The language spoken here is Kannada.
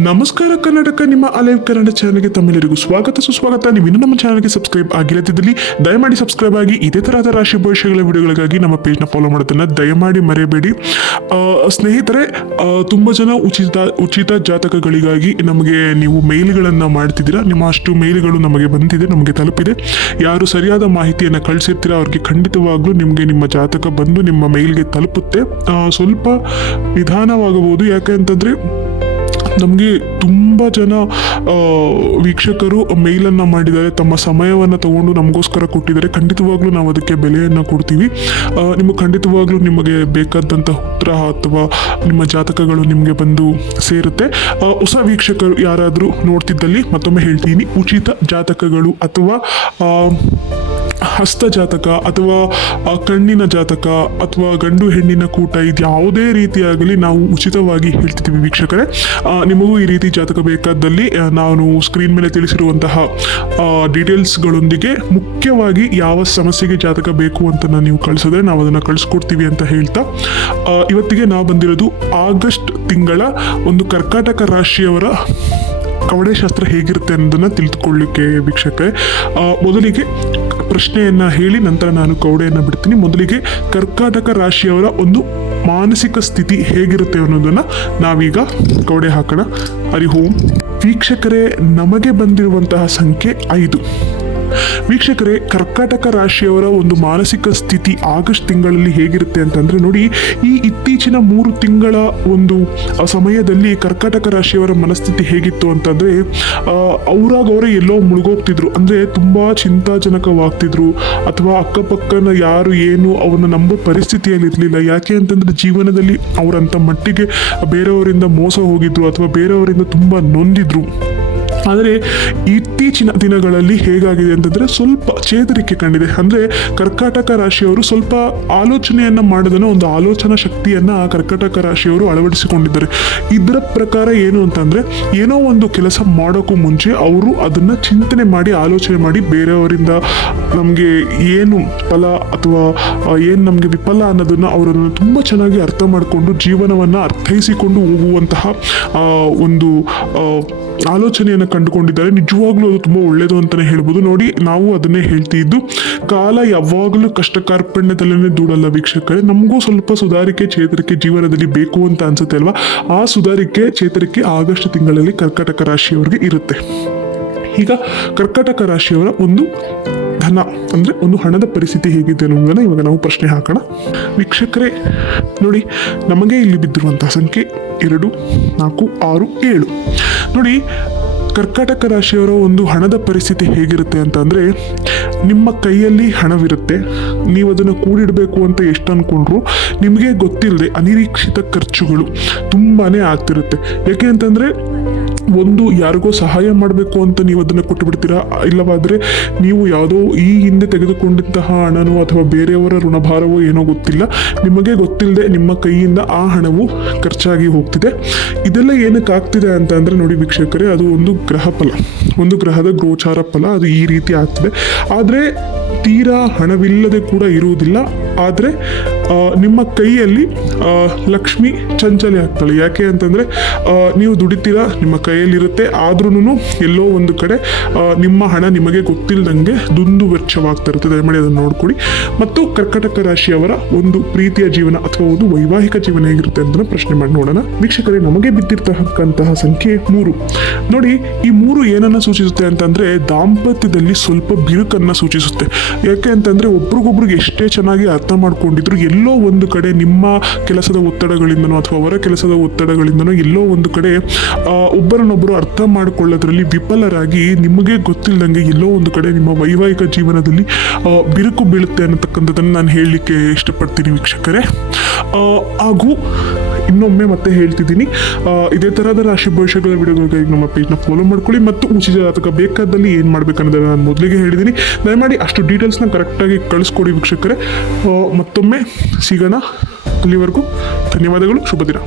ನಮಸ್ಕಾರ ಕರ್ನಾಟಕ, ನಿಮ್ಮ ಅಲೈವ್ ಕನ್ನಡ ಚಾನಲ್ಗೆ ತಮ್ಮೆಲ್ಲರಿಗೂ ಸ್ವಾಗತ. ಸುಸ್ವಾಗತ. ನೀವು ಇನ್ನೂ ನಮ್ಮ ಚಾನಲ್ಗೆ ಸಬ್ಸ್ಕ್ರೈಬ್ ಆಗಿರದಿದ್ದಲ್ಲಿ ದಯಮಾಡಿ ಸಬ್ಸ್ಕ್ರೈಬ್ ಆಗಿ. ಇದೇ ತರಹದ ರಾಶಿ ಭವಿಷ್ಯಗಳ ವಿಡಿಯೋಗಳಿಗಾಗಿ ನಮ್ಮ ಪೇಜ್ನ ಫಾಲೋ ಮಾಡೋದನ್ನ ದಯಮಾಡಿ ಮರೆಯಬೇಡಿ. ಸ್ನೇಹಿತರೆ ತುಂಬ ಜನ ಉಚಿತ ಉಚಿತ ಜಾತಕಗಳಿಗಾಗಿ ನಮಗೆ ನೀವು ಮೇಲ್ಗಳನ್ನು ಮಾಡ್ತಿದ್ದೀರಾ? ನಿಮ್ಮ ಅಷ್ಟು ಮೇಲ್ಗಳು ನಮಗೆ ಬಂದಿದೆ, ನಮಗೆ ತಲುಪಿದೆ. ಯಾರು ಸರಿಯಾದ ಮಾಹಿತಿಯನ್ನು ಕಳಿಸಿರ್ತೀರಾ, ಅವ್ರಿಗೆ ಖಂಡಿತವಾಗ್ಲೂ ನಿಮಗೆ ನಿಮ್ಮ ಜಾತಕ ಬಂದು ನಿಮ್ಮ ಮೇಲ್ಗೆ ತಲುಪುತ್ತೆ. ಸ್ವಲ್ಪ ನಿಧಾನವಾಗಬಹುದು. ಯಾಕೆ ಅಂತಂದರೆ ನಮಗೆ ತುಂಬ ಜನ ವೀಕ್ಷಕರು ಮೇಲನ್ನು ಮಾಡಿದ್ದಾರೆ. ತಮ್ಮ ಸಮಯವನ್ನು ತಗೊಂಡು ನಮಗೋಸ್ಕರ ಕೊಟ್ಟಿದ್ದಾರೆ. ಖಂಡಿತವಾಗ್ಲೂ ನಾವು ಅದಕ್ಕೆ ಬೆಲೆಯನ್ನು ಕೊಡ್ತೀವಿ. ನಿಮಗೆ ಖಂಡಿತವಾಗ್ಲೂ ನಿಮಗೆ ಬೇಕಾದಂಥ ಉತ್ತರ ಅಥವಾ ನಿಮ್ಮ ಜಾತಕಗಳು ನಿಮಗೆ ಬಂದು ಸೇರುತ್ತೆ. ಹೊಸ ವೀಕ್ಷಕರು ಯಾರಾದರೂ ನೋಡ್ತಿದ್ದಲ್ಲಿ ಮತ್ತೊಮ್ಮೆ ಹೇಳ್ತೀನಿ. ಉಚಿತ ಜಾತಕಗಳು ಅಥವಾ ಹಸ್ತ ಜಾತಕ ಅಥವಾ ಕಣ್ಣಿನ ಜಾತಕ ಅಥವಾ ಗಂಡು ಹೆಣ್ಣಿನ ಕೂಟ ಇದು ಯಾವುದೇ ರೀತಿಯಾಗಲಿ ನಾವು ಉಚಿತವಾಗಿ ಹೇಳ್ತಿದ್ದೀವಿ ವೀಕ್ಷಕರೇ. ನಿಮಗೂ ಈ ರೀತಿ ಜಾತಕ ಬೇಕಾದಲ್ಲಿ ನಾನು ಸ್ಕ್ರೀನ್ ಮೇಲೆ ತಿಳಿಸಿರುವಂತಹ ಡೀಟೇಲ್ಸ್ಗಳೊಂದಿಗೆ ಮುಖ್ಯವಾಗಿ ಯಾವ ಸಮಸ್ಯೆಗೆ ಜಾತಕ ಬೇಕು ಅಂತ ನೀವು ಕಳಿಸಿದ್ರೆ ನಾವು ಅದನ್ನು ಕಳಿಸ್ಕೊಡ್ತೀವಿ ಅಂತ ಹೇಳ್ತಾ ಇವತ್ತಿಗೆ ನಾವು ಬಂದಿರೋದು ಆಗಸ್ಟ್ ತಿಂಗಳ ಒಂದು ಕರ್ಕಾಟಕ ರಾಶಿಯವರ ಕವಡೆ ಶಾಸ್ತ್ರ ಹೇಗಿರುತ್ತೆ ಅನ್ನೋದನ್ನು ತಿಳಿದುಕೊಳ್ಳಿಕ್ಕೆ ವೀಕ್ಷಕರೇ. ಮೊದಲಿಗೆ ಪ್ರಶ್ನೆಯನ್ನ ಹೇಳಿ ನಂತರ ನಾನು ಕೌಡೆಯನ್ನ ಬಿಡ್ತೀನಿ. ಮೊದಲಿಗೆ ಕರ್ಕಾಟಕ ರಾಶಿಯವರ ಒಂದು ಮಾನಸಿಕ ಸ್ಥಿತಿ ಹೇಗಿರುತ್ತೆ ಅನ್ನೋದನ್ನ ನಾವೀಗ ಕೌಡೆ ಹಾಕೋಣ. ಹರಿ ವೀಕ್ಷಕರೇ, ನಮಗೆ ಬಂದಿರುವಂತಹ ಸಂಖ್ಯೆ ಐದು. ವೀಕ್ಷಕರೇ, ಕರ್ಕಾಟಕ ರಾಶಿಯವರ ಒಂದು ಮಾನಸಿಕ ಸ್ಥಿತಿ ಆಗಸ್ಟ್ ತಿಂಗಳಲ್ಲಿ ಹೇಗಿರುತ್ತೆ ಅಂತಂದ್ರೆ ನೋಡಿ, ಈ ಇತ್ತೀಚಿನ ಮೂರು ತಿಂಗಳ ಒಂದು ಸಮಯದಲ್ಲಿ ಕರ್ಕಾಟಕ ರಾಶಿಯವರ ಮನಸ್ಥಿತಿ ಹೇಗಿತ್ತು ಅಂತಂದ್ರೆ ಅವರಾಗ ಅವರೇ ಎಲ್ಲೋ ಮುಳುಗೋಗ್ತಿದ್ರು. ಅಂದ್ರೆ ತುಂಬಾ ಚಿಂತಾಜನಕವಾಗ್ತಿದ್ರು. ಅಥವಾ ಅಕ್ಕಪಕ್ಕನ ಯಾರು ಏನು ಅವನ್ನ ನಂಬೋ ಪರಿಸ್ಥಿತಿಯಲ್ಲಿ ಇರಲಿಲ್ಲ. ಯಾಕೆ ಅಂತಂದ್ರೆ ಜೀವನದಲ್ಲಿ ಅವರಂತ ಮಟ್ಟಿಗೆ ಬೇರೆಯವರಿಂದ ಮೋಸ ಹೋಗಿದ್ರು ಅಥವಾ ಬೇರೆಯವರಿಂದ ತುಂಬಾ ನೊಂದಿದ್ರು. ಆದರೆ ಇತ್ತೀಚಿನ ದಿನಗಳಲ್ಲಿ ಹೇಗಾಗಿದೆ ಅಂತಂದರೆ ಸ್ವಲ್ಪ ಚೇತರಿಕೆ ಕಂಡಿದೆ. ಅಂದರೆ ಕರ್ಕಾಟಕ ರಾಶಿಯವರು ಸ್ವಲ್ಪ ಆಲೋಚನೆಯನ್ನು ಮಾಡೋದನ್ನು ಒಂದು ಆಲೋಚನಾ ಶಕ್ತಿಯನ್ನ ಕರ್ಕಾಟಕ ರಾಶಿಯವರು ಅಳವಡಿಸಿಕೊಂಡಿದ್ದಾರೆ. ಇದರ ಪ್ರಕಾರ ಏನು ಅಂತಂದರೆ ಏನೋ ಒಂದು ಕೆಲಸ ಮಾಡೋಕ್ಕೂ ಮುಂಚೆ ಅವರು ಅದನ್ನು ಚಿಂತನೆ ಮಾಡಿ, ಆಲೋಚನೆ ಮಾಡಿ ಬೇರೆಯವರಿಂದ ನಮಗೆ ಏನು ಫಲ ಅಥವಾ ಏನು ನಮಗೆ ವಿಫಲ ಅನ್ನೋದನ್ನು ಅವರನ್ನು ತುಂಬ ಚೆನ್ನಾಗಿ ಅರ್ಥ ಮಾಡಿಕೊಂಡು ಜೀವನವನ್ನು ಅರ್ಥೈಸಿಕೊಂಡು ಹೋಗುವಂತಹ ಒಂದು ಆಲೋಚನೆಯನ್ನು ಕಂಡುಕೊಂಡಿದ್ದಾರೆ. ನಿಜವಾಗ್ಲೂ ಅದು ತುಂಬ ಒಳ್ಳೆಯದು ಅಂತಲೇ ಹೇಳ್ಬೋದು. ನೋಡಿ, ನಾವು ಅದನ್ನೇ ಹೇಳ್ತಿದ್ದು. ಕಾಲ ಯಾವಾಗಲೂ ಕಷ್ಟ ಕಾರ್ಪಣ್ಯದಲ್ಲೇ ದೂಡಲ್ಲ ವೀಕ್ಷಕರೇ. ನಮಗೂ ಸ್ವಲ್ಪ ಸುಧಾರಿಕೆ ಚೇತರಿಕೆ ಜೀವನದಲ್ಲಿ ಬೇಕು ಅಂತ ಅನ್ಸುತ್ತೆ ಅಲ್ವಾ? ಆ ಸುಧಾರಿಕೆ ಚೇತರಿಕೆ ಆಗಸ್ಟ್ ತಿಂಗಳಲ್ಲಿ ಕರ್ಕಾಟಕ ರಾಶಿಯವರಿಗೆ ಇರುತ್ತೆ. ಈಗ ಕರ್ಕಟಕ ರಾಶಿಯವರ ಒಂದು ಧನ ಅಂದರೆ ಒಂದು ಹಣದ ಪರಿಸ್ಥಿತಿ ಹೇಗಿದೆ ಅನ್ನೋದನ್ನ ಇವಾಗ ನಾವು ಪ್ರಶ್ನೆ ಹಾಕೋಣ. ವೀಕ್ಷಕರೇ, ನೋಡಿ, ನಮಗೆ ಇಲ್ಲಿ ಬಿದ್ದಿರುವಂತಹ ಸಂಖ್ಯೆ ಎರಡು, ನಾಲ್ಕು, ಆರು, ಏಳು. ನೋಡಿ, ಕರ್ಕಾಟಕ ರಾಶಿಯವರ ಒಂದು ಹಣದ ಪರಿಸ್ಥಿತಿ ಹೇಗಿರುತ್ತೆ ಅಂತಂದರೆ ನಿಮ್ಮ ಕೈಯಲ್ಲಿ ಹಣವಿರುತ್ತೆ, ನೀವು ಅದನ್ನು ಕೂಡಿಡಬೇಕು ಅಂತ ಎಷ್ಟು ಅಂದ್ಕೊಂಡ್ರು ನಿಮಗೆ ಗೊತ್ತಿಲ್ಲದೆ ಅನಿರೀಕ್ಷಿತ ಖರ್ಚುಗಳು ತುಂಬಾ ಆಗ್ತಿರುತ್ತೆ. ಯಾಕೆ ಅಂತಂದರೆ ಒಂದು ಯಾರಿಗೋ ಸಹಾಯ ಮಾಡಬೇಕು ಅಂತ ನೀವು ಅದನ್ನು ಕೊಟ್ಟು ಬಿಡ್ತೀರಾ ಇಲ್ಲವಾದರೆ ನೀವು ಯಾವುದೋ ಈ ಹಿಂದೆ ತೆಗೆದುಕೊಂಡಂತಹ ಹಣನೋ ಅಥವಾ ಬೇರೆಯವರ ಋಣಭಾರವೋ ಏನೋ ಗೊತ್ತಿಲ್ಲ. ನಿಮಗೆ ಗೊತ್ತಿಲ್ಲದೆ ನಿಮ್ಮ ಕೈಯಿಂದ ಆ ಹಣವು ಖರ್ಚಾಗಿ ಹೋಗ್ತಿದೆ. ಇದೆಲ್ಲ ಏನಕ್ಕೆ ಆಗ್ತಿದೆ ಅಂತ ನೋಡಿ ವೀಕ್ಷಕರೇ, ಅದು ಒಂದು ಗ್ರಹ ಫಲ. ಒಂದು ಗ್ರಹದ ಗೋಚಾರ ಫಲ, ಅದು ಈ ರೀತಿ ಆಗ್ತಿದೆ. ಆದರೆ ತೀರಾ ಹಣವಿಲ್ಲದೆ ಕೂಡ ಇರುವುದಿಲ್ಲ. ಆದರೆ ನಿಮ್ಮ ಕೈಯಲ್ಲಿ ಲಕ್ಷ್ಮಿ ಚಂಚಲಿ ಆಗ್ತಾಳೆ. ಯಾಕೆ ಅಂತಂದರೆ ನೀವು ದುಡಿತೀರಾ, ನಿಮ್ಮ ಕೈಯಲ್ಲಿರುತ್ತೆ. ಆದ್ರೂ ಎಲ್ಲೋ ಒಂದು ಕಡೆ ನಿಮ್ಮ ಹಣ ನಿಮಗೆ ಗೊತ್ತಿಲ್ಲದಂಗೆ ದುಂದು ವೆಚ್ಚವಾಗ್ತಾ ಇರುತ್ತೆ. ದಯಮಾಡಿ ಅದನ್ನು ನೋಡ್ಕೊಳ್ಳಿ. ಮತ್ತು ಕರ್ಕಟಕ ರಾಶಿಯವರ ಒಂದು ಪ್ರೀತಿಯ ಜೀವನ ಅಥವಾ ಒಂದು ವೈವಾಹಿಕ ಜೀವನ ಹೇಗಿರುತ್ತೆ ಅಂತ ಪ್ರಶ್ನೆ ಮಾಡಿ ನೋಡೋಣ. ವೀಕ್ಷಕರೇ, ನಮಗೆ ಬಿದ್ದಿರ್ತಕ್ಕಂತಹ ಸಂಖ್ಯೆ ಮೂರು. ನೋಡಿ, ಈ ಮೂರು ಏನನ್ನ ಸೂಚಿಸುತ್ತೆ ಅಂತಂದ್ರೆ, ದಾಂಪತ್ಯದಲ್ಲಿ ಸ್ವಲ್ಪ ಬಿರುಕನ್ನು ಸೂಚಿಸುತ್ತೆ. ಯಾಕೆ ಅಂತಂದ್ರೆ, ಒಬ್ರಿಗೊಬ್ರಿಗೆ ಎಷ್ಟೇ ಚೆನ್ನಾಗಿ ಅರ್ಥ ಮಾಡ್ಕೊಂಡಿದ್ರು, ಎಲ್ಲೋ ಒಂದು ಕಡೆ ನಿಮ್ಮ ಕೆಲಸದ ಒತ್ತಡಗಳಿಂದನೋ ಅಥವಾ ಅವರ ಕೆಲಸದ ಒತ್ತಡಗಳಿಂದನೋ ಎಲ್ಲೋ ಒಂದು ಕಡೆ ಒಬ್ಬರನ್ನೊಬ್ಬರು ಅರ್ಥ ಮಾಡಿಕೊಳ್ಳೋದ್ರಲ್ಲಿ ವಿಫಲರಾಗಿ ನಿಮಗೆ ಗೊತ್ತಿಲ್ಲದಂಗೆ ಎಲ್ಲೋ ಒಂದು ಕಡೆ ನಿಮ್ಮ ವೈವಾಹಿಕ ಜೀವನದಲ್ಲಿ ಬಿರುಕು ಬೀಳುತ್ತೆ ಅನ್ನತಕ್ಕಂಥದ್ದನ್ನು ನಾನು ಹೇಳಲಿಕ್ಕೆ ಇಷ್ಟಪಡ್ತೀನಿ ವೀಕ್ಷಕರೇ. ಹಾಗೂ ಇನ್ನೊಮ್ಮೆ ಮತ್ತೆ ಹೇಳ್ತಿದ್ದೀನಿ. ಇದೇ ಥರದ ರಾಶಿ ಭವಿಷ್ಯಗಳ ವಿಡಿಯೋಗಳಿಗಾಗಿ ನಮ್ಮ ಪೇಜ್ನ ಫಾಲೋ ಮಾಡ್ಕೊಳ್ಳಿ ಮತ್ತು ಉಚಿತ ಜಾತಕ ಬೇಕಾದಲ್ಲಿ ಏನು ಮಾಡ್ಬೇಕನ್ನೋದನ್ನ ನಾನು ಮೊದಲಿಗೆ ಹೇಳಿದ್ದೀನಿ. ದಯಮಾಡಿ ಅಷ್ಟು ಡೀಟೇಲ್ಸ್ನ ಕರೆಕ್ಟಾಗಿ ಕಳಿಸ್ಕೊಡಿ ವೀಕ್ಷಕರೇ. ಮತ್ತೊಮ್ಮೆ ಸಿಗೋಣ ಅಲ್ಲಿವರೆಗೂ. ಧನ್ಯವಾದಗಳು, ಶುಭ ದಿನ.